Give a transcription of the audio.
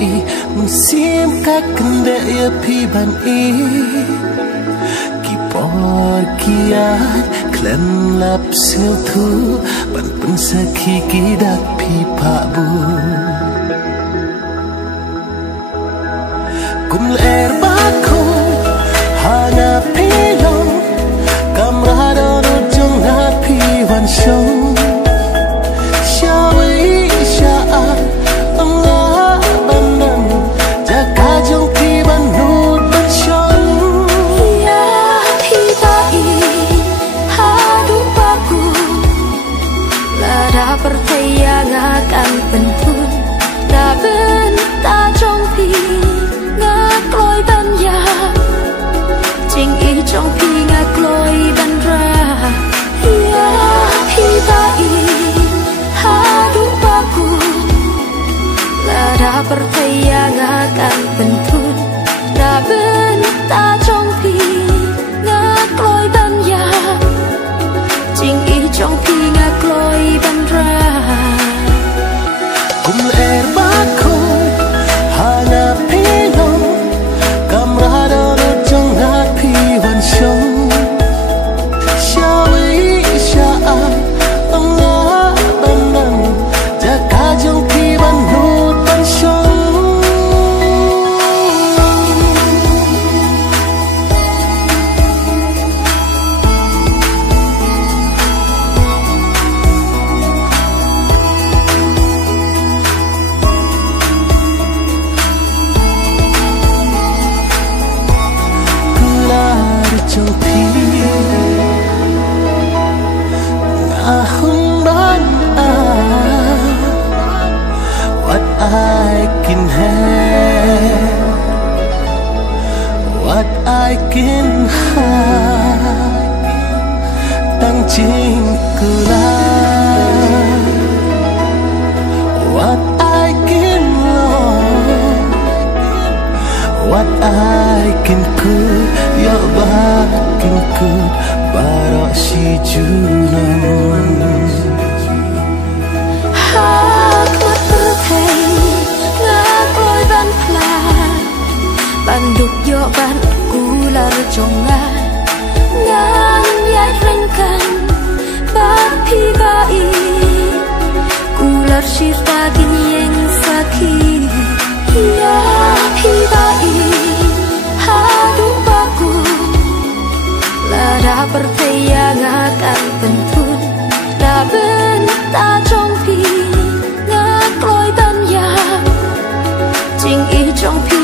i musim kakende ya piban i kipor kiat klan lap sil thu ban pun sakhi kidak pipa bu kum ler bako hana pilong kamrado no jong na piwan show percaya akan pentun ta bên ta trong phi ngạc lối ban ya chính ý trong phi ngạc lối ban ra ya hi ta i ha du baku la da percaya akan pentun ta bên ta trong phi ngạc lối ban ya chính ý trong phi ngạc lối ban ra kum ler bako hana pilong kamrado no jong na piwan show shawi shaa anga bandan jaka jong piwan nut ban show what I can have, what I can have, tang ching kulai. What I can love, what I can could, your back can could, barok si junong. Banduk yo ban kular jongan ngan yai rengkan ban pi bai kular shirta gin yeng sakhi ya pi bai hadu baku lara percaya akan pentun ta ben ta trong pi ngak loi ban ya jing i trong pi